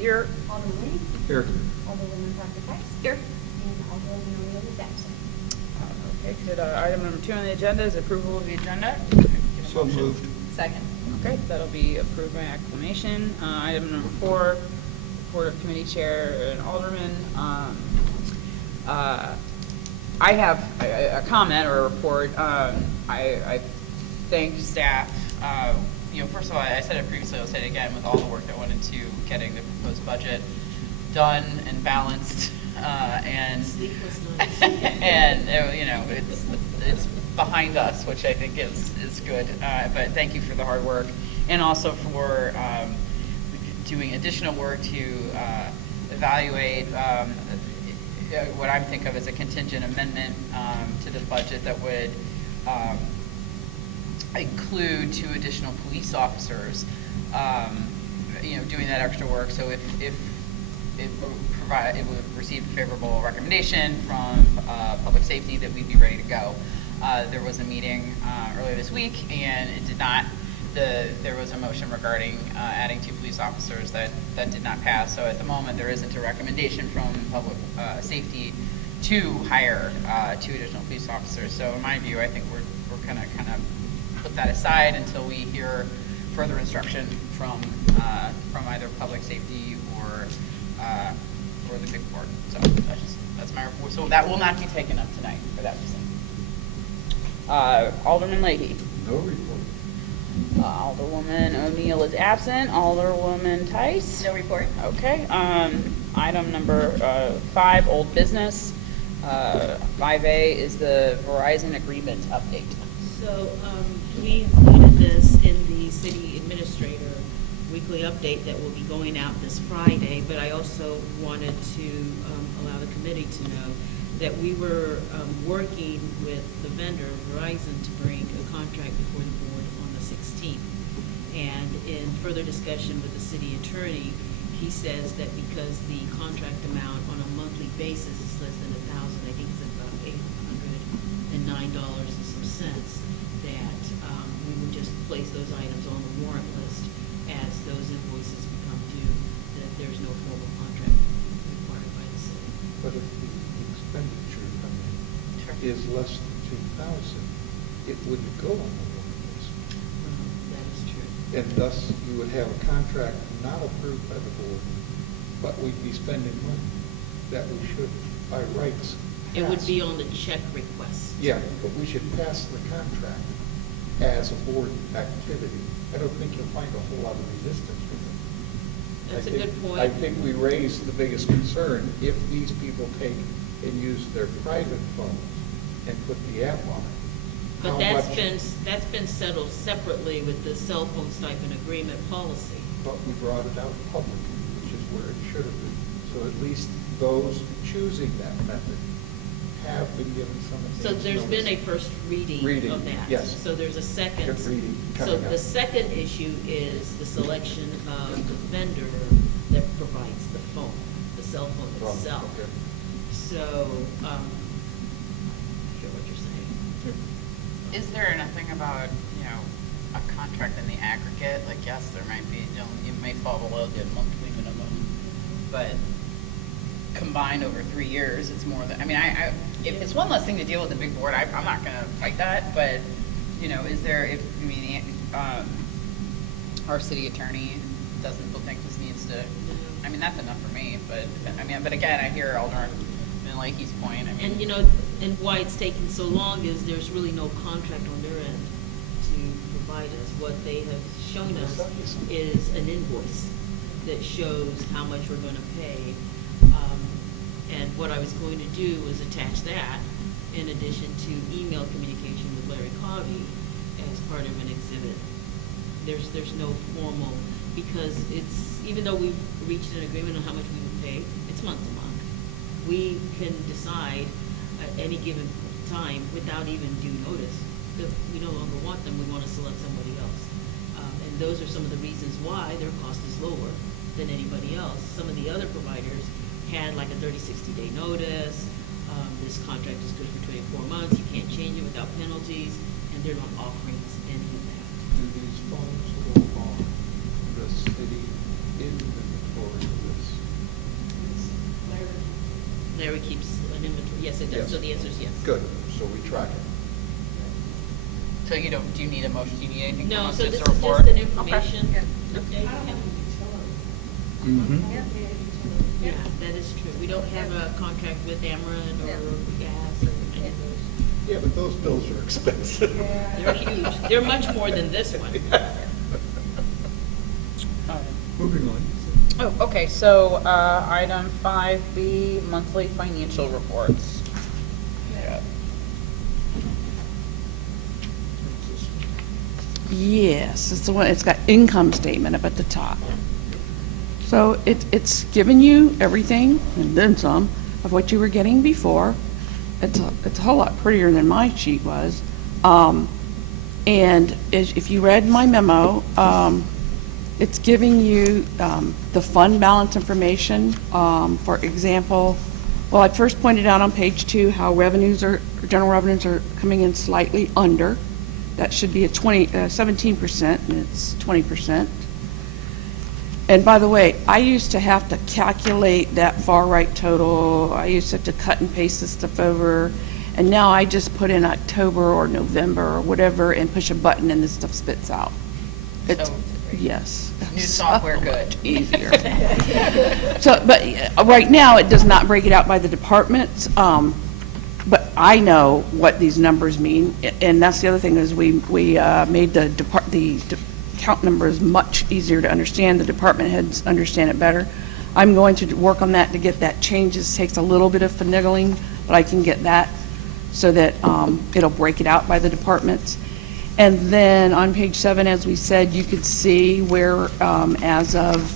Here. Alderman Lee. Here. Alderwoman Dr. Tice. Here. And Alderwoman O'Neill is absent. Okay, good. Item number 2 on the agenda is approval of the agenda. So moved. Second. Okay, that'll be approved by acclamation. Item number 4, report of committee chair and alderman. I have a comment or a report. I thank staff. First of all, I said it previously, I'll say it again, with all the work that went into getting the proposed budget done and balanced, and Sleepless nights. and it's behind us, which I think is good. But thank you for the hard work, and also for doing additional work to evaluate what I think of as a contingent amendment to the budget that would include 2 additional police officers, doing that extra work. So if it would receive a favorable recommendation from public safety, that we'd be ready to go. There was a meeting earlier this week, and it did not. There was a motion regarding adding 2 police officers that did not pass. So at the moment, there isn't a recommendation from public safety to hire 2 additional police officers. So in my view, I think we're going to kind of put that aside until we hear further instruction from either public safety or the big board. So that's my report. So that will not be taken up tonight for that reason. Alderman Leahy. No report. Alderwoman O'Neill is absent. Alderwoman Tice. No report. Okay. Item number 5, old business. 5A is the Verizon agreement update. So we included this in the city administrator weekly update that will be going out this Friday, but I also wanted to allow the committee to know that we were working with the vendor, Verizon, to bring a contract before the board on the 16th. And in further discussion with the city attorney, he says that because the contract amount on a monthly basis is less than $1,000, I think it's about $809 and some cents, that we would just place those items on the warrant list as those invoices become due, that there's no formal contract required by the city. But if the expenditure is less than 2,000, it wouldn't go on the warrant list. That is true. And thus, you would have a contract not approved by the board, but we'd be spending money that we should, by rights, It would pass. be on the check request. Yeah, but we should pass the contract as a board activity. I don't think you'll find a whole lot of resistance with it. That's a good point. I think we raised the biggest concern, if these people take and use their private phones and put the app on it. But how that's much- been settled separately with the cell phone stipend agreement policy. But we brought it out public, which is where it should have been. So at least those choosing that method have been given some advance So there's been a notice. first reading of that. Yes. So there's a second. Good reading So coming up. the second issue is the selection of the vendor that provides the phone, the cell phone Right, itself. okay. So, I hear what you're saying. Is there nothing about, a contract in the aggregate? Like, yes, there might be, you may fall below the monthly minimum, but combined over 3 years, it's more than, if it's one less thing to deal with the big board, I'm not gonna fight that, but, is there, our city attorney doesn't think this needs to, that's enough for me, but again, I hear Alderman Leahy's point, And, and why it's taking so long is there's really no contract on their end to provide us. What they have shown us is an invoice that shows how much we're going to pay. And what I was going to do was attach that in addition to email communication with Larry Covey as part of an exhibit. There's no formal, because it's, even though we've reached an agreement on how much we would pay, it's month to month. We can decide at any given time without even due notice that we no longer want them, we want to select somebody else. And those are some of the reasons why their cost is lower than anybody else. Some of the other providers had like a 30, 60-day notice. This contract is good for 24 months. You can't change it without penalties, and they're not offering us any of that. Do these phones go on the city inventory list So the answer is yes. Good, so we track it. So you don't, do you need a motion, do you need anything from No, us, so just this a is report? just an Okay, information good. update. Mm-hmm. Yeah, that is true. We don't have a contract with Ameren or gas or any of those. Yeah, but those bills are expensive. They're huge. They're much more than this one. Moving on. Oh, okay, so, item 5B, monthly financial reports. Yes, it's the one, it's got income statement up at the top. So it's giving you everything and then some of what you were getting before. It's a whole lot prettier than my sheet was. And if you read my memo, it's giving you the fund balance information. For example, well, I first pointed out on page 2 how general revenues are coming in slightly under. That should be 17%, and it's 20%. And by the way, I used to have to calculate that far right total. I used to have to cut and paste this stuff over. And now I just put in October or November or whatever and push a button and this stuff spits out. It's, So, yes. New so software, good. much easier. So, but right now, it does not break it out by the departments. But I know what these numbers mean, and that's the other thing is we made the account numbers much easier to understand. The department heads understand it better. I'm going to work on that to get that changes. Takes a little bit of finagling, but I can get that so that it'll break it out by the departments. And then on page 7, as we said, you could see where as of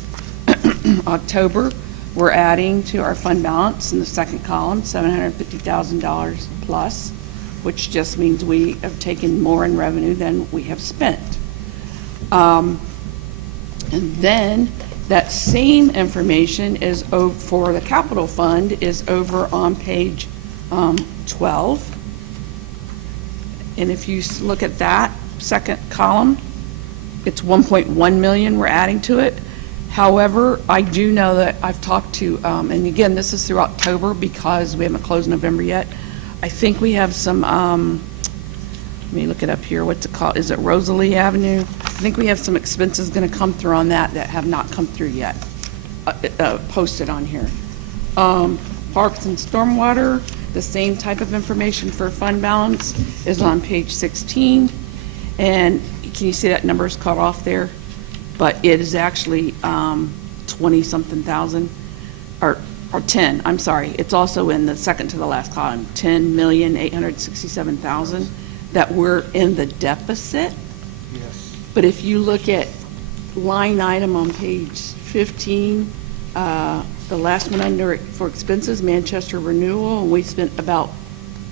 October, we're adding to our fund balance in the second column, $750,000 plus, which just means we have taken more in revenue than we have spent. And then that same information is for the capital fund is over on page 12. And if you look at that second column, it's 1.1 million we're adding to it. However, I do know that I've talked to, and again, this is through October because we haven't closed November yet. I think we have some, let me look it up here, what's it called? Is it Rosalie Avenue? I think we have some expenses going to come through on that have not come through yet, posted on here. Parks and stormwater, the same type of information for fund balance is on page 16. And can you see that number's cut off there? But it is actually 20-something thousand, or 10, I'm sorry. It's also in the second to the last column, 10,867,000, that we're in the deficit. Yes. But if you look at line item on page 15, the last one under for expenses, Manchester renewal, and we spent about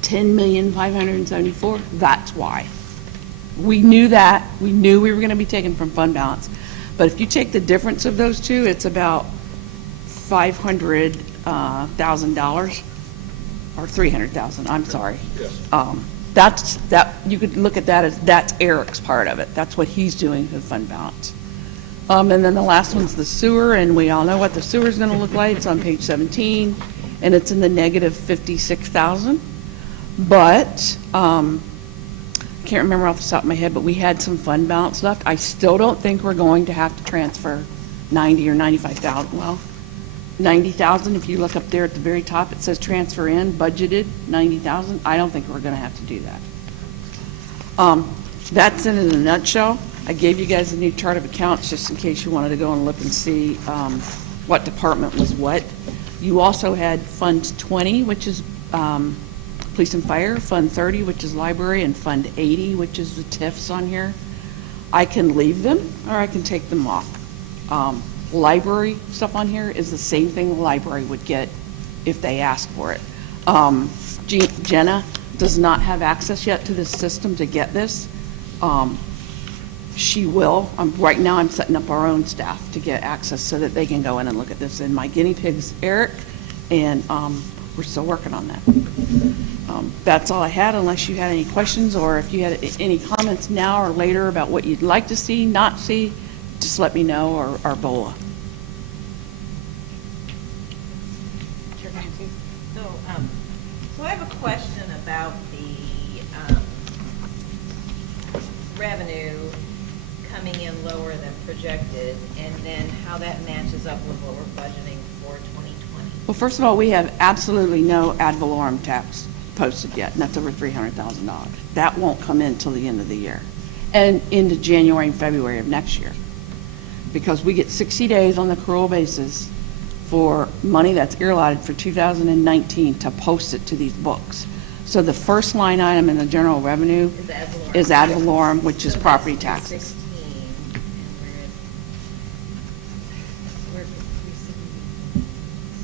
10,574,000. That's why. We knew that. We knew we were going to be taken from fund balance. But if you take the difference of those two, it's about $500,000 or $300,000. I'm sorry. Yes. That you could look at that as that's Eric's part of it. That's what he's doing with fund balance. And then the last one's the sewer, and we all know what the sewer is going to look like. It's on page 17, and it's in the negative 56,000. But can't remember off the top of my head, but we had some fund balance left. I still don't think we're going to have to transfer 90 or 95,000. Well, 90,000. If you look up there at the very top, it says transfer in budgeted 90,000. I don't think we're going to have to do that. That's it in a nutshell. I gave you guys a new chart of accounts just in case you wanted to go and look and see what department was what. You also had Fund 20, which is Police and Fire, Fund 30, which is Library, and Fund 80, which is the TIFs on here. I can leave them or I can take them off. Library stuff on here is the same thing the library would get if they asked for it. Jenna does not have access yet to this system to get this. She will. Right now I'm setting up our own staff to get access so that they can go in and look at this. And my guinea pig's Eric, and we're still working on that. That's all I had, unless you had any questions or if you had any comments now or later about what you'd like to see, not see, just let me know, or Bola. Sure, Nancy. So So I have a question about the revenue coming in lower than projected, and then how that matches up with what we're budgeting for 2020. Well, first of all, we have absolutely no ad valorem tax posted yet, and that's over $300,000. That won't come in till the end of the year, and into January and February of next year. Because we get 60 days on the accrual basis for money that's earmarked for 2019 to post it to these books. So the first line item in the general revenue is ad valorem, which is So property that's taxes.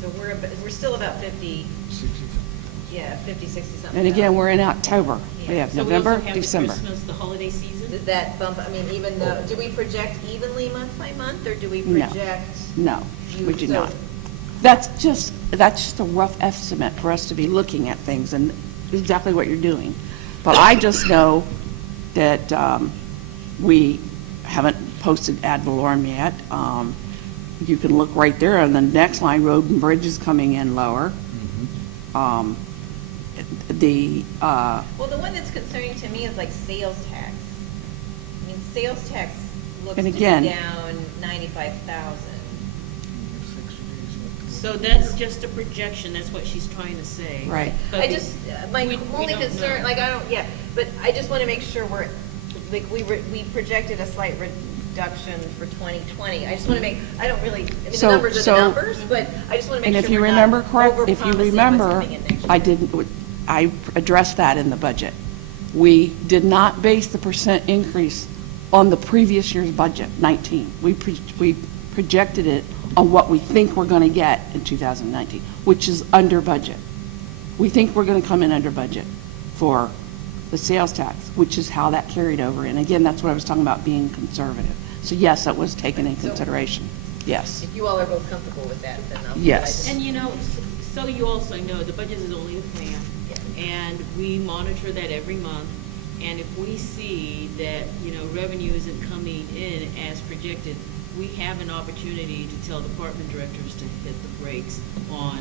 316, and we're still about 50, 60. yeah, 50, 60 something. And again, we're in October. We have So we November, also have the December. Christmas, the holiday season. Does that bump, I mean, even though, do we project evenly month by month, or do we No. project? No, we do So- not. That's just a rough estimate for us to be looking at things and exactly what you're doing. But I just know that we haven't posted ad valorem yet. You can look right there on the next line, road and bridge is coming in lower. Mm-hmm. Well, the one that's concerning to me is like sales tax. I mean, sales tax looks And to be again- down 95,000. So that's just a projection, that's what she's trying to say. Right. But I just, my we only don't concern, know. like, I don't, yeah, but I just want to make sure we're, like, we projected a slight reduction for 2020. I just want to make, I don't really, I mean, the So- numbers are so- the numbers, but I just want to And make if sure you we're remember not correct, if you overpromising what's remember, coming in next I year. didn't, I addressed that in the budget. We did not base the percent increase on the previous year's budget, 19. We projected it on what we think we're going to get in 2019, which is under budget. We think we're going to come in under budget for the sales tax, which is how that carried over. And again, that's what I was talking about, being conservative. So yes, that was taken in So- consideration. Yes. If you all are both comfortable with that, then I'll. Yes. And you know, so you also know, the budget is only a plan, and we monitor that every month. And if we see that, you know, revenue isn't coming in as projected, we have an opportunity to tell department directors to hit the brakes on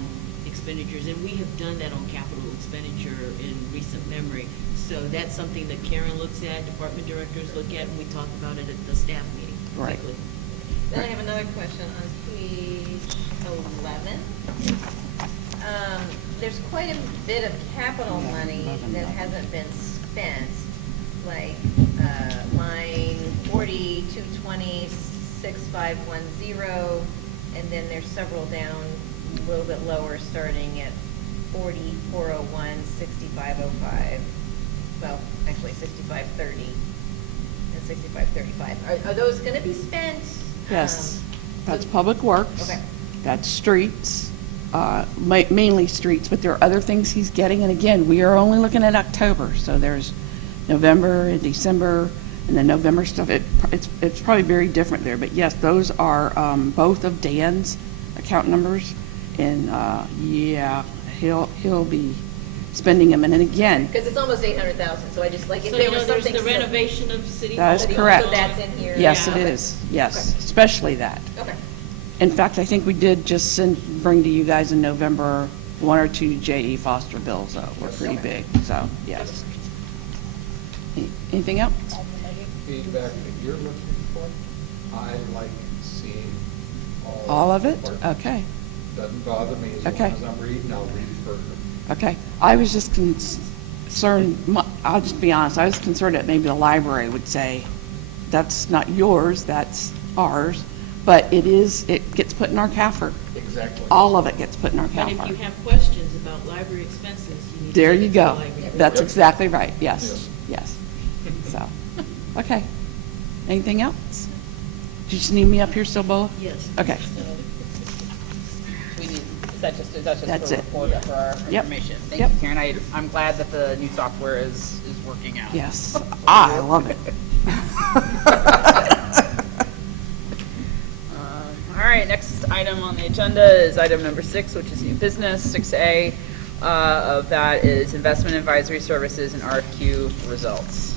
expenditures. And we have done that on capital expenditure in recent memory. So that's something that Karen looks at, department directors look at, and we talk about it at the staff meeting. Right. weekly. Then I have another question on page 11. There's quite a bit of capital money that hasn't been spent, like line 40, 220, 6510, and then there's several down a little bit lower, starting at 40, 401, 6505. Well, actually 6530 and 6535. Are those going to be spent? Yes, that's so- Public Works. Okay. That's streets, mainly streets, but there are other things he's getting. And again, we are only looking at October, so there's November and December, and the November stuff. It's probably very different there, but yes, those are both of Dan's account numbers. And yeah, he'll be spending them. And then again, Because it's almost 800,000, so I just, like, if So there you was know, there's something. the renovation of City Hall. That is correct. So that's in here. yes, it Okay. is. Yes, Okay. especially that. Okay. In fact, I think we did just bring to you guys in November 1 or 2 J.E. Foster bills, though. We're pretty big, so, yes. Anything else? Feedback that you're looking for, I like seeing All of it? departments. Okay, Doesn't bother me, as Okay. long as I'm reading, I'll read further. okay. I was just concerned, I'll just be honest, I was concerned that maybe the library would say, that's not yours, that's ours, but it gets put in our CAFR. Exactly. All of it gets put in our But if you CAFR. have questions about library expenses, you need to. There take you it to the go. library. That's Yep. exactly right, yes, yes. So, okay. Anything else? Do you just need me up here still, Bola? Yes. Okay. We need, is that just That's for it. report for our Yep. information? Thank Yep. you, Karen. I'm glad that the new software is working out. Yes, I love it. All right, next item on the agenda is item number 6, which is new business. 6A of that is investment advisory services and RFQ results.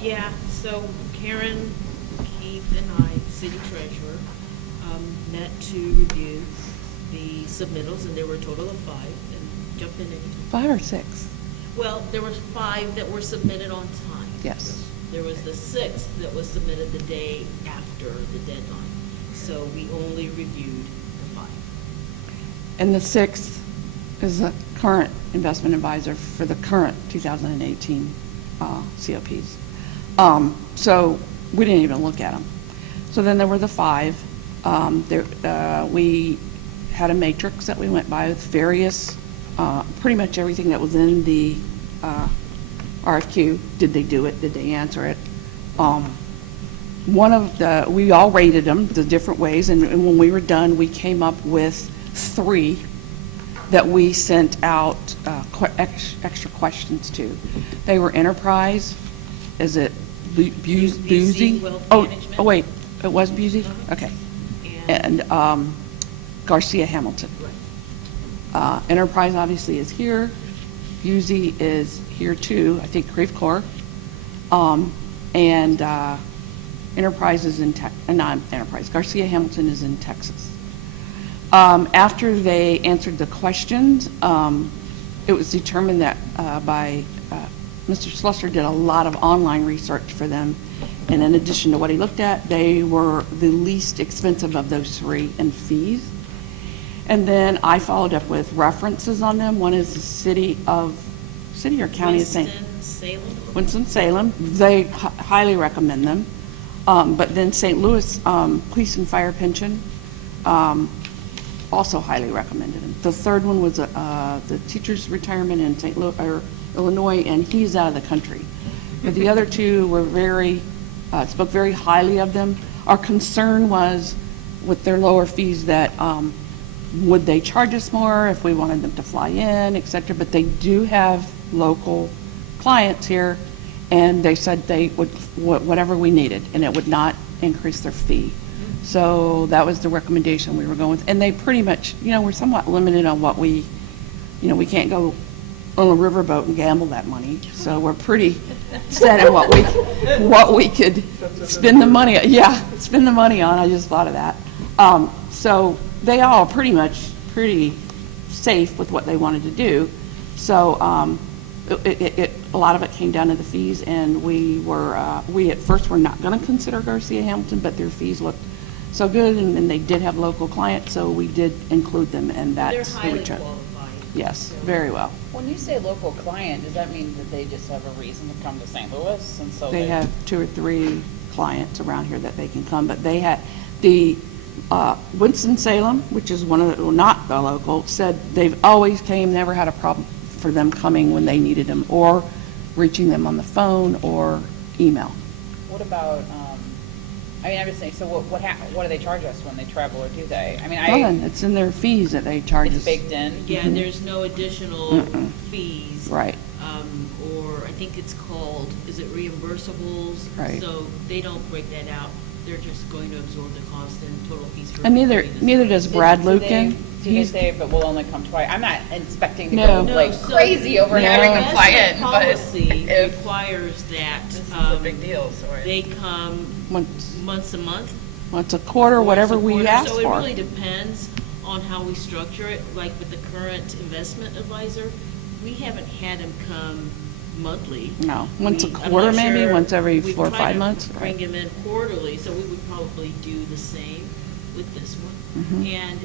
Yeah, so Karen, Keith, and I, city treasurer, met to review the submittals, and there were a total of 5, and jump in anytime. 5 or 6? Well, there was 5 that were submitted on time. Yes. There was the 6th that was submitted the day after the deadline. So we only reviewed the 5. And the 6th is the current investment advisor for the current 2018 COPs. So we didn't even look at them. So then there were the 5. We had a matrix that we went by with various, pretty much everything that was in the RFQ. Did they do it? Did they answer it? We all rated them the different ways, and when we were done, we came up with 3 that we sent out extra questions to. They were Enterprise, is it Busey? Wealth Oh, Management. wait, it was Busey? Okay. And Garcia Hamilton. Right. Enterprise obviously is here. Busey is here too, I think Creve Coeur. And Enterprise is in not Enterprise, Garcia Hamilton is in Texas. After they answered the questions, it was determined that Mr. Slusser did a lot of online research for them. And in addition to what he looked at, they were the least expensive of those 3 in fees. And then I followed up with references on them. One is the city or county of St. Winston-Salem. Winston-Salem. They highly recommend them. But then St. Louis Police and Fire Pension also highly recommended them. The third one was the teacher's retirement in St. Louis, or Illinois, and he's out of the country. But the other 2 were spoke very highly of them. Our concern was with their lower fees that would they charge us more if we wanted them to fly in, et cetera. But they do have local clients here, and they said they would, whatever we needed, and it would not increase their fee. So that was the recommendation we were going with. And they pretty much, we're somewhat limited on what we we can't go on a riverboat and gamble that money. So we're pretty set in what we could spend the money, spend the money on. I just thought of that. So they all pretty safe with what they wanted to do. So a lot of it came down to the fees, and we at first were not going to consider Garcia Hamilton, but their fees looked so good, and they did have local clients, so we did include them, and that's They're who we highly chose. qualified. Yes, So- very well. When you say local client, does that mean that they just have a reason to come to St. Louis? And so They have 2 or 3 clients around here that they can come, but they had, the Winston-Salem, which is one of the, well, not the local, said they've always came, never had a problem for them coming when they needed them, or reaching them on the phone or email. What about, I'm just saying, so what do they charge us when they travel, or do they? Nothing, it's in their fees that they charge us. It's baked in? Yeah, Mhm. there's no additional Mm-mm. fees. Right. Or I think it's called, is it reimbursables? Right. So they don't break that out. They're just going to absorb the cost and total fees for. And neither everybody. does Brad Do Lucan. they He's- say, but we'll only come twice? I'm not expecting to No. go like so crazy over No. having them fly investment in, but policy if requires that. this is a big deal, so They come once a month. Once a quarter, whatever once a we quarter. ask So it for. really depends on how we structure it. Like with the current investment advisor, we haven't had him come monthly. No, once a I'm quarter not maybe, sure. once every We 4 or try 5 to months. Bring him in quarterly, so we would probably do the same with this one. Mhm. And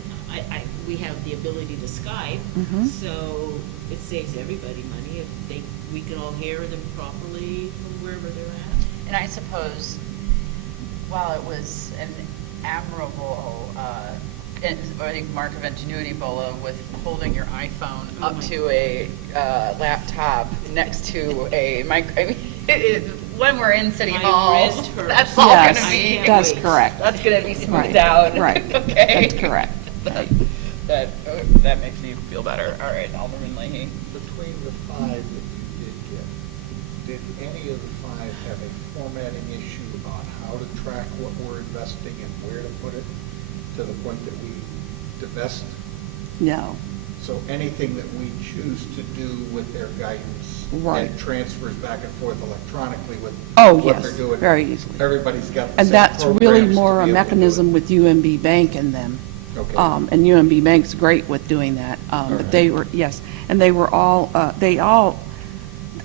we have the ability to Skype, Mhm. so it saves everybody money if we can all hear them properly from wherever they're at. And I suppose, while it was an admirable, I think mark of ingenuity, Bola, with holding your iPhone up to a laptop next to a mic, when we're in City My Hall, wrist hurts. that's all Yes, gonna be. that's wait. correct. That's gonna be smoothed Right, out. right. Okay. That's correct. That makes me feel better. All right, Alderman Leahy. Between the 5 that you did get, did any of the 5 have a formatting issue on how to track what we're investing and where to put it, to the point that we divest? No. So anything that we choose to do with their guidance, Right. it transfers back and forth electronically with Oh, what yes, they're doing. very easily. Everybody's got the And same that's really programs to more a be able to do it. mechanism with UMB Bank and them. Okay. And UMB Bank's great with doing that. But they were, yes, and they were all, they all,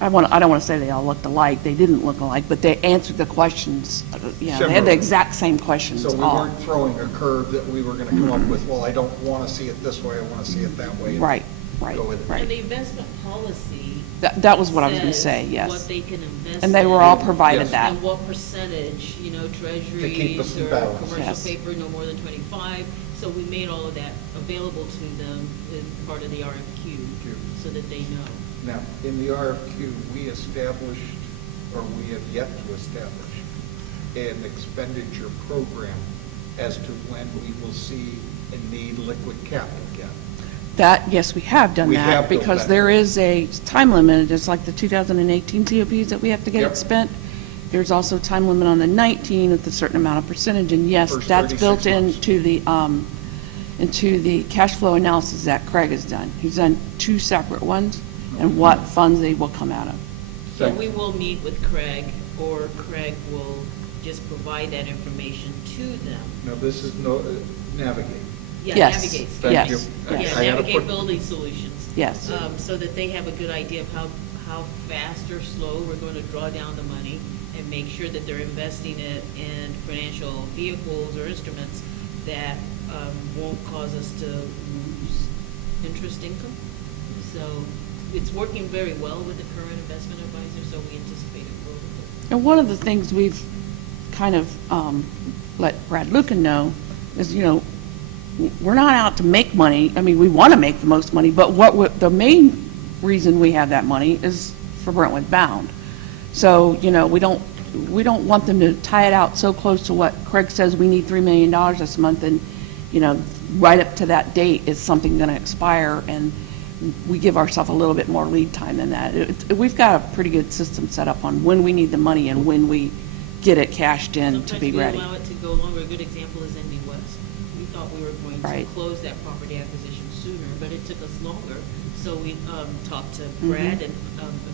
I don't want to say they all looked alike, they didn't look alike, but they answered the questions, they had Similar. the exact same questions So we all. weren't throwing a curve that we were going to come up with, well, I don't want to see it this way, I want to see it that way. and Right, right, Go with it. And right. the investment policy. That was what I was going to says say, yes. What they can invest. And they were all in, provided Yes. that. And what percentage, keep us treasuries in or balance. commercial Yes. paper, no more than 25. So we made all of that available to them as part of the RFQ, so that they know. Now, in the RFQ, we established, or we have yet to establish, an expenditure program as to when we will see and need liquid capital again. That, yes, we have done We have that, done because that. there is a time limit, it's like the 2018 COPs that we have to get Yep. it spent. There's also a time limit on the 19 with a certain amount of percentage, and yes, First that's 36 built months. into the cash flow analysis that Craig has done. He's done two separate ones, and what funds they will come out of. So Thank we you. will meet with Craig, or Craig will just provide that information to them. Now, this is navigate. Yeah, Yes. Navigate. Thank Yes, you. yes. I Yeah, had to Navigate put- Building Solutions. Yes. So that they have a good idea of how fast or slow we're going to draw down the money, and make sure that they're investing it in financial vehicles or instruments that won't cause us to lose interest income. So it's working very well with the current investment advisor, so we anticipate it will. And one of the things we've kind of let Brad Lucan know is, we're not out to make money. I mean, we want to make the most money, but the main reason we have that money is for Brentwood Bound. So, we don't want them to tie it out so close to what Craig says we need $3 million this month, and, right up to that date is something going to expire, and we give ourselves a little bit more lead time than that. We've got a pretty good system set up on when we need the money and when we get it cashed in to be ready. Sometimes we allow it to go longer. A good example is Envy West. We thought we were going to Right. close that property acquisition sooner, but it took us longer. So we talked to Mm-hmm. Brad and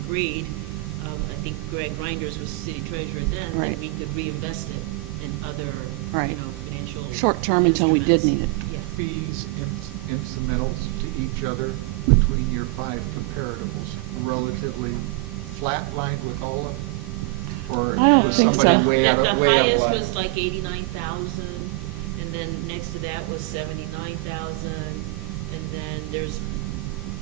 agreed, I think Greg Reinders was city treasurer then, Right. that we could reinvest it in other, Right. financial. Short term until we did need it. Yeah. Fees incidentals to each other between your 5 comparatibles, relatively flat-lined with all of them? Or I don't was think so. somebody way out The of line? highest was like 89,000, and then next to that was 79,000, and then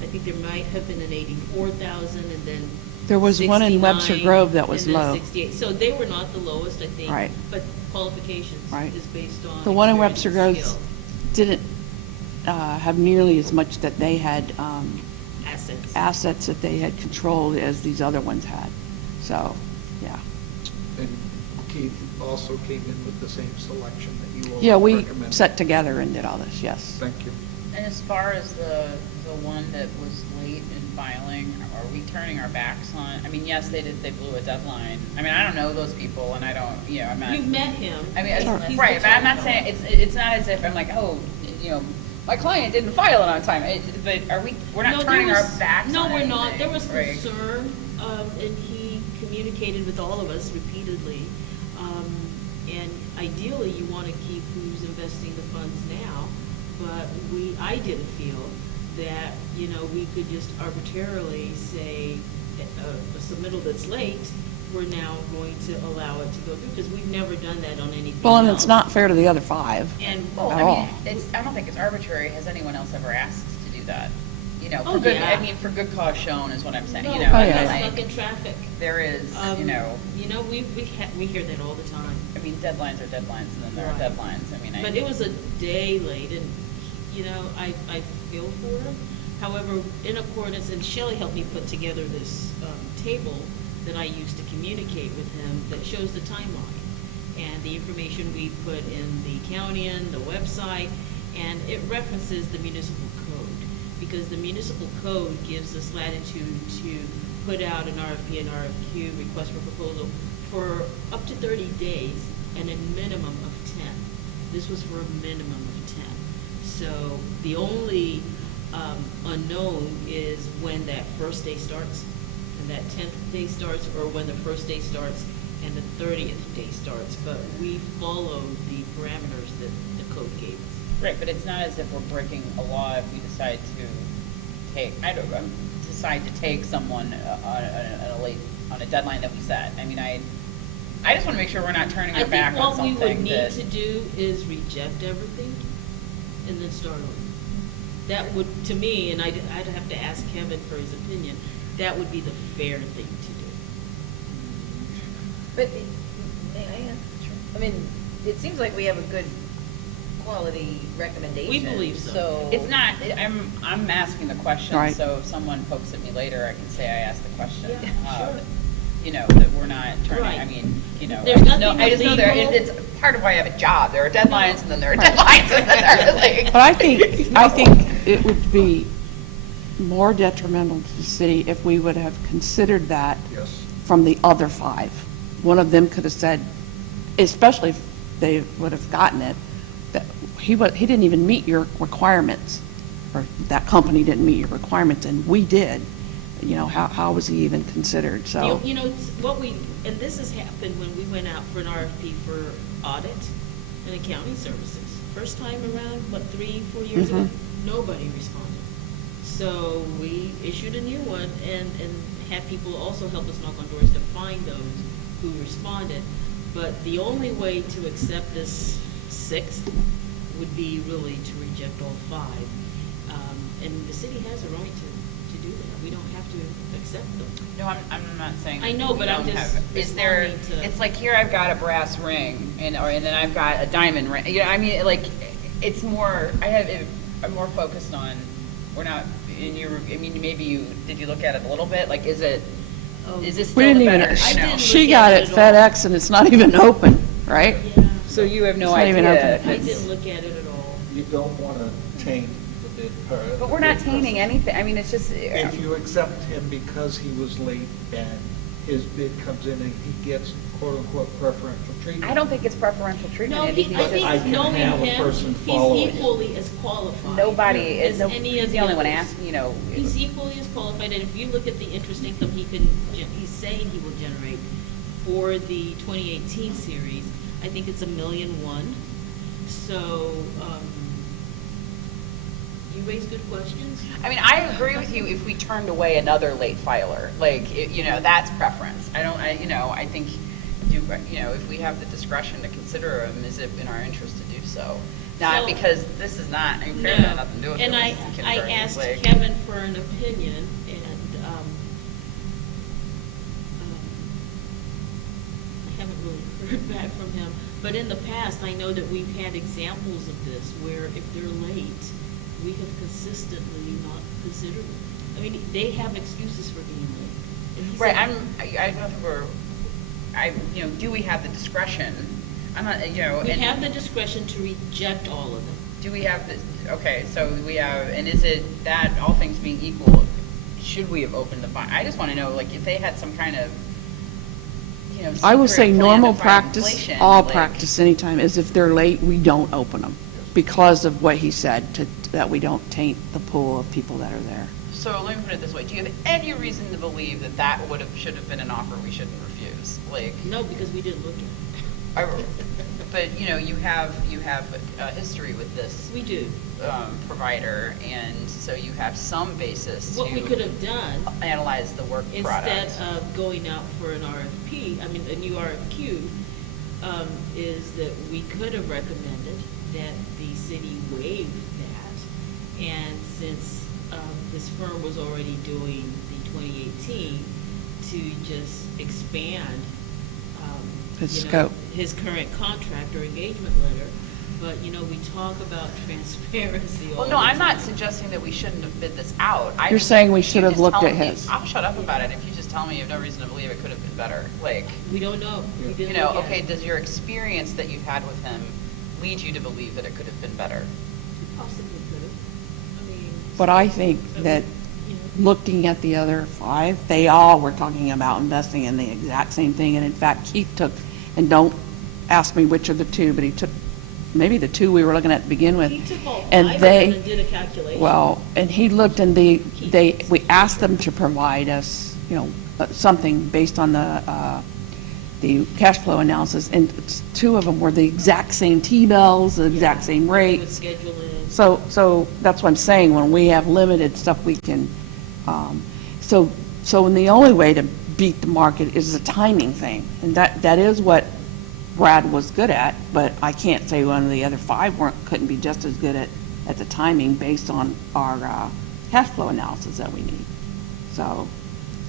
I think there might have been an 84,000, and then There was one in Webster 69, Grove that was and then low. 68. So they were not the lowest, I think. Right. But qualifications Right. is based on. The one in experience Webster and Grove skill. didn't have nearly as much that they had Assets. assets that they had controlled as these other ones had. So, yeah. And Keith also came in with the same selection that you all Yeah, we recommended. sat together and did all this, yes. Thank you. And as far as the one that was late in filing, are we turning our backs on? I mean, yes, they blew a deadline. I mean, I don't know those people, and I don't, I'm not. You've met him. I mean, Sure. it's, He's right, the but I'm not top saying, dog. it's not as if I'm like, oh, my client didn't file it on time. But we're not No, there turning our was- backs No, on we're not. anything, There was right? concern, and he communicated with all of us repeatedly. And ideally, you want to keep who's investing the funds now, but I didn't feel that, we could just arbitrarily say, a submittal that's late, we're now going to allow it to go through, because we've never done that on anything Well, and it's else. not fair to the other 5. And, Well, At I all. mean, I don't think it's arbitrary. Has anyone else ever asked to do that? Oh, For good, yeah. I mean, for good cause shown is what I'm saying, no, Oh, yeah. that's like, stuck in traffic. there is, We hear that all the time. I mean, deadlines are deadlines, and then there are Right. deadlines. I mean, But it was a day late, and, I feel for him. However, in accordance, and Shelley helped me put together this table that I used to communicate with him that shows the timeline and the information we put in the county and the website, and it references the municipal code, because the municipal code gives us latitude to put out an RFP and RFQ, request for proposal, for up to 30 days and a minimum of 10. This was for a minimum of 10. So the only unknown is when that first day starts, and that 10th day starts, or when the first day starts and the 30th day starts. But we follow the parameters that the code gave us. Right, but it's not as if we're breaking a law if we decide to take, decide to take someone on a deadline that we set. I mean, I just want to make sure we're not turning our back on I think what we would something need that. to do is reject everything and then start over. That would, to me, and I'd have to ask Kevin for his opinion, that would be the fair thing to do. But, may I ask? I mean, it seems like we have a good quality recommendation. We believe so. It's not, I'm asking the question, Right. so if someone pokes at me later, I can say I asked the question. Yeah, sure. You know, that we're not turning, I Right. mean, you know, There's nothing I just know there, illegal. it's part of why I have a job. There are deadlines, and then there are deadlines, and then there are like. But I think it would be more detrimental to the city if we would have considered that Yes. from the other 5. One of them could have said, especially if they would have gotten it, that he didn't even meet your requirements, or that company didn't meet your requirements, and we did. You know, how was he even considered? So, You know, what we, and this has happened when we went out for an RFP for audit and accounting services. First time around, what, 3-4 years ago? Nobody responded. So we issued a new one and had people also help us knock on doors to find those who responded. But the only way to accept this 6th would be really to reject all 5. And the city has a right to do that. We don't have to accept them. No, I'm not saying. I know, we but I'm don't just have- Is there, responding to- it's like here I've got a brass ring and then I've got a diamond ring. You know, I mean, like, it's more, I'm more focused on, we're not, I mean, maybe did you look at it a little bit? Like, is this we still didn't the even, better? I didn't she look got at it it at all. FedEx and it's not even open, right? Yeah. So you have no It's not even idea. open. if I it's- didn't look at it at all. You don't want to taint the bid part. But we're not tainting anything. I mean, it's just. If you accept him because he was late and his bid comes in and he gets quote-unquote preferential treatment. I don't think it's preferential treatment. No, Andy. I He's just- I think can knowing have a him, person follow he's it. equally as qualified. Nobody is, as no, any he's of the only one others. asking, you know. He's equally as qualified, and if you look at the interest income he's saying he will generate for the 2018 series, I think it's $1.1 million. So, you raise good questions. I mean, I agree with you if we turned away another late filer, like, you know, that's preference. You know, I think, you know, if we have the discretion to consider them, is it in our interest to do so? Not So- because this is not, I mean, fair No. has nothing to do with it. And This I is kindergarten, asked like- Kevin for an opinion, and I haven't really heard back from him. But in the past, I know that we've had examples of this, where if they're late, we have consistently not considered them. I mean, they have excuses for being late. And he Right, said- I don't think you know, do we have the discretion? I'm not, you know. We and- have the discretion to reject all of them. Do we have the, okay, so we have, and is it that, all things being equal, should we have opened the file? I just want to know, like, if they had some kind of, you know, I will secret say plan normal to fight practice, inflation, all like- practice anytime, is if they're late, we don't open them because of what he said, that we don't taint the pool of people that are there. So let me put it this way, do you have any reason to believe that should have been an offer we shouldn't refuse? Like, No, because we didn't look at it. but, you know, you have a history with this We do. provider, and so you have some basis to What we could have done, analyze the work product. instead of going out for an RFP, I mean, a new RFQ, is that we could have recommended that the city waive that. And since this firm was already doing the 2018, to just expand, His you know, scope. his current contract or engagement letter. But, you know, we talk about transparency all Well, the no, time. I'm not suggesting that we shouldn't have bid this out. You're saying we should have looked at his. I'll shut up about it if you just tell me you have no reason to believe it could have been better. Like, We don't know. We you didn't know, look at okay, it. does your experience that you've had with him lead you to believe that it could have been better? Possibly could have. I mean. But I think that you know, looking at the other 5, they all were talking about investing in the exact same thing. And in fact, Keith took, and don't ask me which of the 2, but he took maybe the two we were looking at to begin with. He took all And five of they- them and did a calculation. Well, and he looked and we asked them to provide us, something based on the cash flow analysis, and two of them were the exact same T-bills, the exact same With rates. scheduling. So that's what I'm saying, when we have limited stuff, we can, so the only way to beat the market is a timing thing, and that is what Brad was good at, but I can't say one of the other five couldn't be just as good at the timing based on our cash flow analysis that we need, so.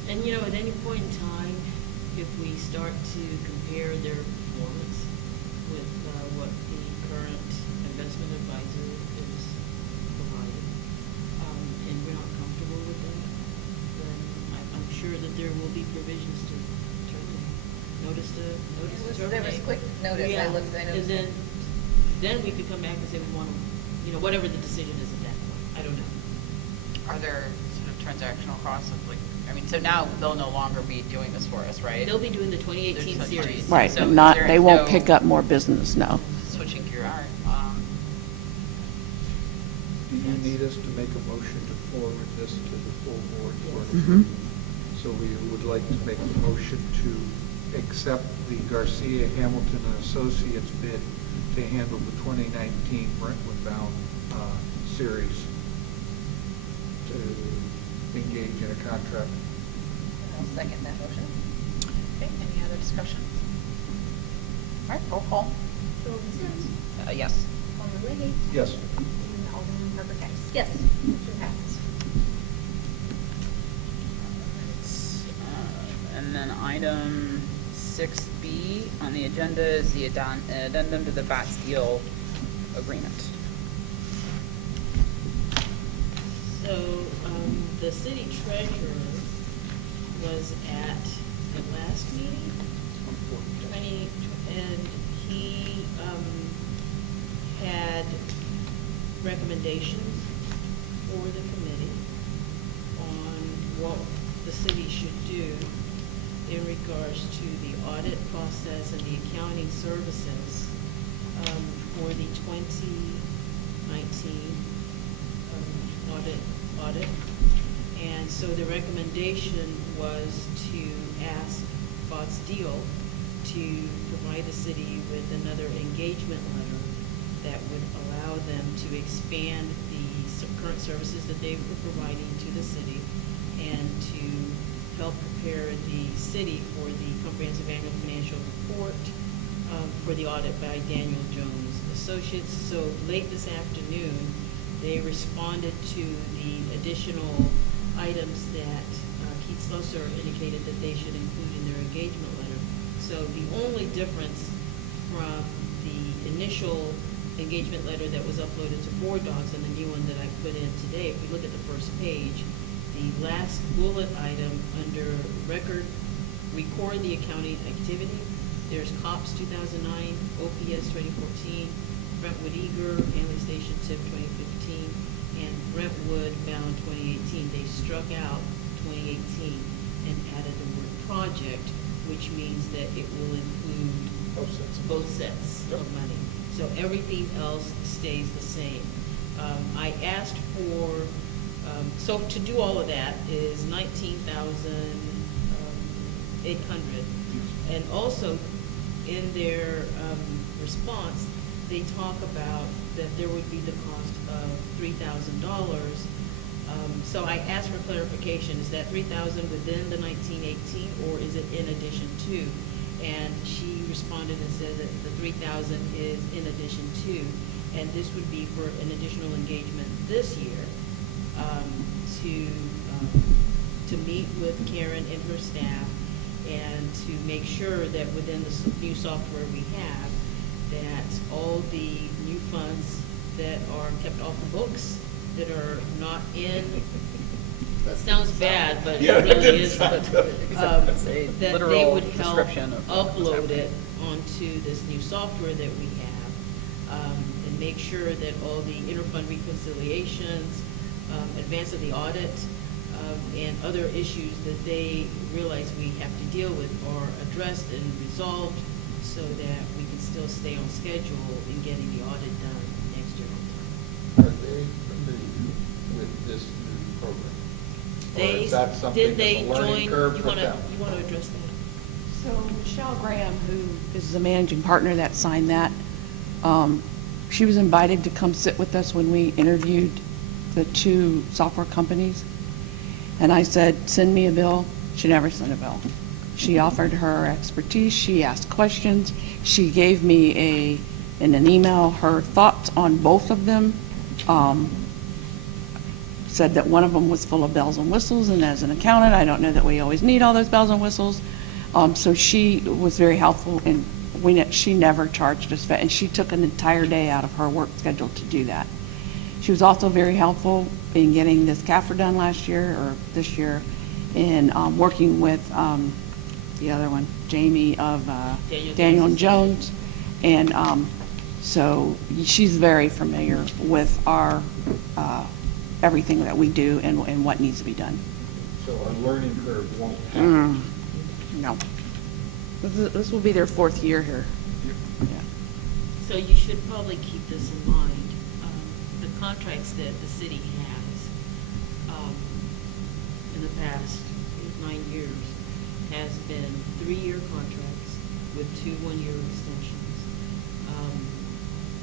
And, at any point in time, if we start to compare their performance with what the current investment advisor is providing, and we're not comfortable with that, then I'm sure that there will be provisions to terminate. Notice to terminate. There was quick notice, I Yeah. looked, I And noticed. then we could come back and say we want to, whatever the decision is at that point. I don't know. Are there sort of transactional costs of so now they'll no longer be doing this for us, right? They'll be doing the 2018 They're just series. like- Right, So but not, there they is won't no- pick up more business, no. Switching gear, all right. Do you need us to make a motion to forward this to the full board for Mhm. approval? So we would like to make a motion to accept the Garcia Hamilton and Associates bid to handle the 2019 Brentwood bound series, to engage in a contract. I'll second that motion. Okay, any other discussion? All right, roll call. Alderman Sims. Yes. Alderman Legge. Yes. And Alderman Parker Tice. Yes. Motion passes. And then item 6B on the agenda is the addendum to the bat steel agreement. So, the city treasurer was at the last meeting, and he, had recommendations for the committee on what the city should do in regards to the audit process and the accounting services, for the 2019 audit. And so the recommendation was to ask Bots Deal to provide the city with another engagement letter that would allow them to expand the current services that they were providing to the city and to help prepare the city for the comprehensive annual financial report for the audit by Daniel Jones Associates. So late this afternoon, they responded to the additional items that Keith Slusser indicated that they should include in their engagement letter. So the only difference from the initial engagement letter that was uploaded to Board Docs and the new one that I put in today, if we look at the first page, the last bullet item under record the accounting activity, there's COPS 2009, OPS 2014, Brentwood Eager, Hanley Station TIP 2015, and Brentwood bound 2018. They struck out 2018 and added the word project, which means that it will include both sets of money. So everything else stays the same. I asked for, so to do all of that is $19,800. And also, in their response, they talk about that there would be the cost of $3,000. So I asked for clarification, is that $3,000 within the 1918, or is it in addition to? And she responded and said that the $3,000 is in addition to, and this would be for an additional engagement this year to meet with Karen and her staff and to make sure that within the new software we have, that all the new funds that are kept off the books, that are not in, it sounds bad, but it really is, but, that they Literal would help description of what's upload happening. it onto this new software that we have, and make sure that all the interfund reconciliations, advance of the audit, and other issues that they realize we have to deal with are addressed and resolved so that we can still stay on schedule in getting the audit done next year on time. Are they familiar with this new program? Or They, is that something did they that's a learning join, curve you for wanna, them? you wanna address that? So Michelle Graham, who is the managing partner that signed that, she was invited to come sit with us when we interviewed the two software companies. And I said, send me a bill. She never sent a bill. She offered her expertise. She asked questions. She gave me in an email, her thoughts on both of them. Said that one of them was full of bells and whistles, and as an accountant, I don't know that we always need all those bells and whistles. So she was very helpful, and she never charged us, and she took an entire day out of her work schedule to do that. She was also very helpful in getting this CAFR done last year, or this year, and working with the other one, Jamie of Daniel and Jones. And so she's very familiar with our, everything that we do and what needs to be done. So our learning curve won't happen. No. This will be their fourth year here. Yeah. So you should probably keep this in mind. The contracts that the city has, in the past 9 years, has been 3-year contracts with 2 one-year extensions.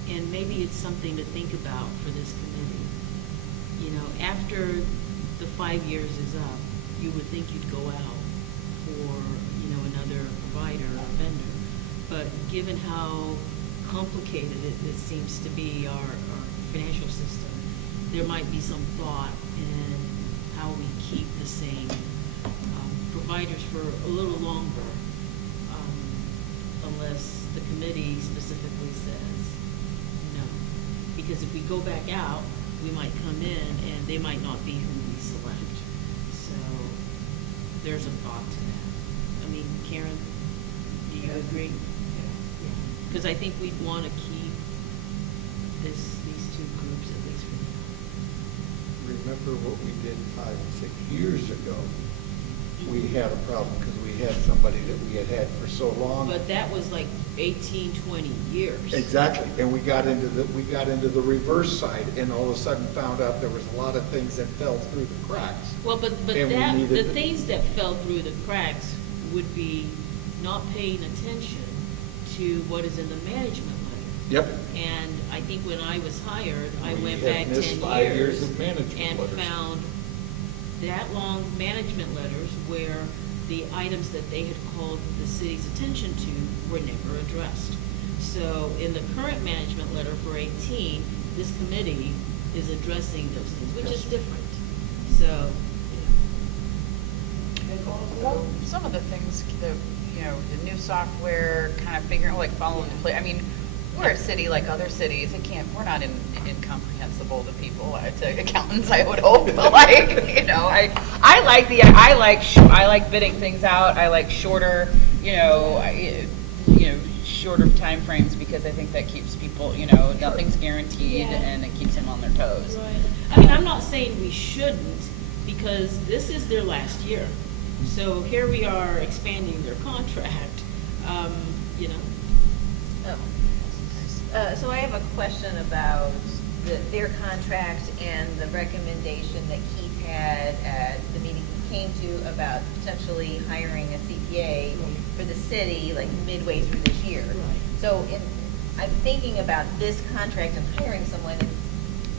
And maybe it's something to think about for this committee. You know, after the 5 years is up, you would think you'd go out for, you know, another provider or vendor. But given how complicated it seems to be, our financial system, there might be some thought in how we keep the same providers for a little longer, unless the committee specifically says no. Because if we go back out, we might come in and they might not be who we select. So there's a thought to that. I mean, Karen, do you agree? Yeah. Because I think we'd want to keep these 2 groups at least for now. Remember what we did 5 and 6 years ago? We had a problem because we had somebody that we had for so long. But that was like 18, 20 years. Exactly, and we got into the reverse side, and all of a sudden found out there was a lot of things that fell through the cracks. Well, but And we that, needed the to- things that fell through the cracks would be not paying attention to what is in the management letter. Yep. And I think when I was hired, I We went had back missed 10 5 years years of management and letters. found that long management letters where the items that they had called the city's attention to were never addressed. So in the current management letter for 18, this committee is addressing those things, which is different. So, Well, some of the things, the new software, kind of figuring, like following the play, I mean, we're a city like other cities, we're not incomprehensible to people, to accountants, I would hope, but like, I like bidding things out, I like shorter, shorter timeframes, because I think that keeps people, nothing's guaranteed, Yeah. and it keeps them on their toes. right. I mean, I'm not saying we shouldn't, because this is their last year. So here we are expanding their contract, you know. So I have a question about their contract and the recommendation that Keith had at the meeting he came to about potentially hiring a CPA for the city, like midway through this year. Right. So I'm thinking about this contract and hiring someone, and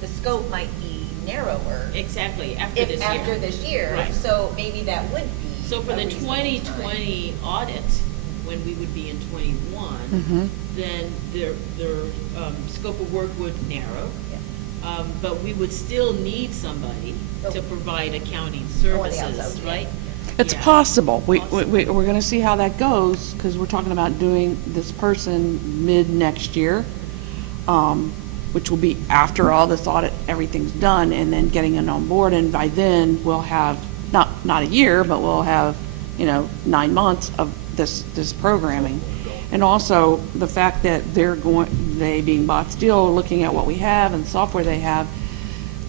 the scope might be narrower. Exactly, after this year. After this year, Right. so maybe that would be. So for a the reasonable 2020 audit, when we would be in 21, then their scope of work would narrow. Yeah. But we would still need somebody to provide accounting Oh, on the services, outside, yeah. right? It's Yeah. possible. Possible. We're going to see how that goes, because we're talking about doing this person mid-next year, which will be after all this audit, everything's done, and then getting it on board, and by then, we'll have, not a year, but we'll have, 9 months of this programming. And also, the fact that they being Bot Steel, looking at what we have and the software they have,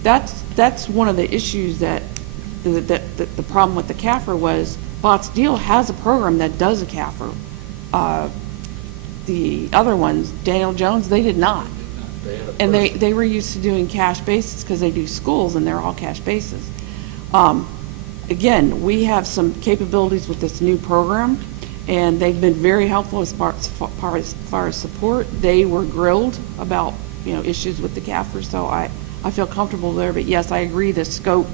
that's one of the issues that the problem with the CAFR was Bot Steel has a program that does a CAFR. the other ones, Daniel Jones, they did not. They had a And person. they were used to doing cash basis because they do schools and they're all cash basis. Again, we have some capabilities with this new program, and they've been very helpful as far as support. They were grilled about, issues with the CAFR, so I feel comfortable there. But yes, I agree, the scope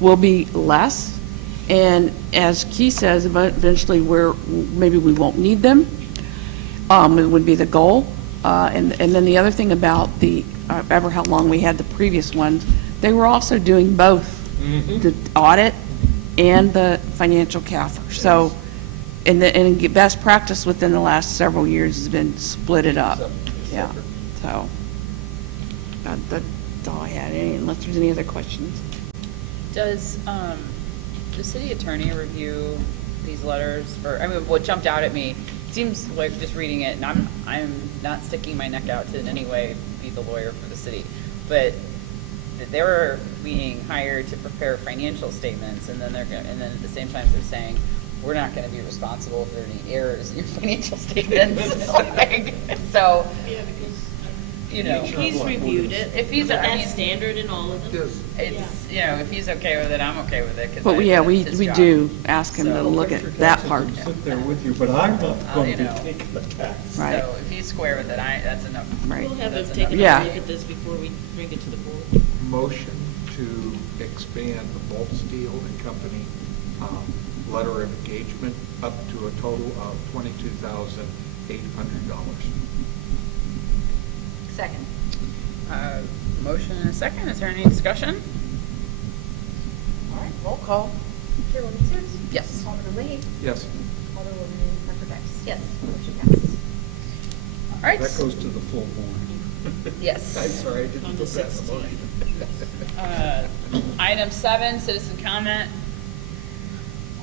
will be less. And as Key says, eventually maybe we won't need them. It would be the goal. And then the other thing about ever how long we had the previous ones, they were also doing both the audit and the financial CAFR. So, and best practice within the last several years has been split it up. Yeah, so that's all I had, unless there's any other questions. Does the city attorney review these letters? What jumped out at me, it seems like just reading it, and I'm not sticking my neck out to in any way be the lawyer for the city, but they were being hired to prepare financial statements, and then and then at the same time they're saying, we're not going to be responsible if there are any errors in your financial statements. So, He's reviewed it. If he's, but I mean, that's standard in all of them. Yes. it's, if he's okay with it, I'm okay with it. 'Cause But yeah, we that's his job. do ask him to So- look at that part. Sit there with you, but I'm not going to you know. be taking the tax. Right. So if he's square with it, that's enough. Right. We'll have him That's take enough. Yeah. another look at this before we bring it to the board. Motion to expand the Bolt Steel and Company letter of engagement up to a total of $22,800. Second. Motion and a second. Is there any discussion? All right, roll call. Chairwoman Sims. Yes. Alderman Leahy. Yes. Alderwoman Parker Tice. Yes. Motion passes. All right. That goes to the full board. Yes. I'm sorry, I didn't On put the that in the 16th. motion. Item 7, citizen comment.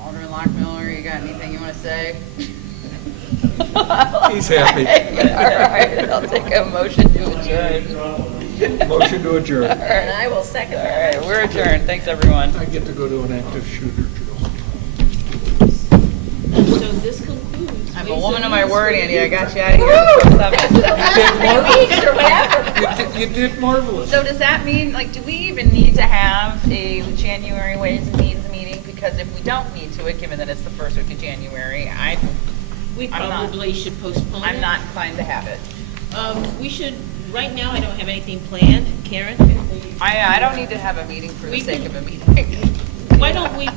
Alderman Lockmiller, you got anything you want to say? He's happy. All right, I'll take a motion to adjourn. Motion to adjourn. And I will second All that. right, we're adjourned. Thanks, everyone. I get to go to an active shooter drill. So this concludes. I'm a Ways woman and of my Means word, for Andy. I Review. got you out of here before 7. Weeks or whatever. You did marvelous. So does that mean, do we even need to have a January Ways and Means meeting? Because if we don't need to, given that it's the first week of January, We I'm not- probably should postpone it. I'm not inclined to have it. We should, right now, I don't have anything planned. Karen? I don't need to have a meeting for the We sake can- of a meeting. Why don't we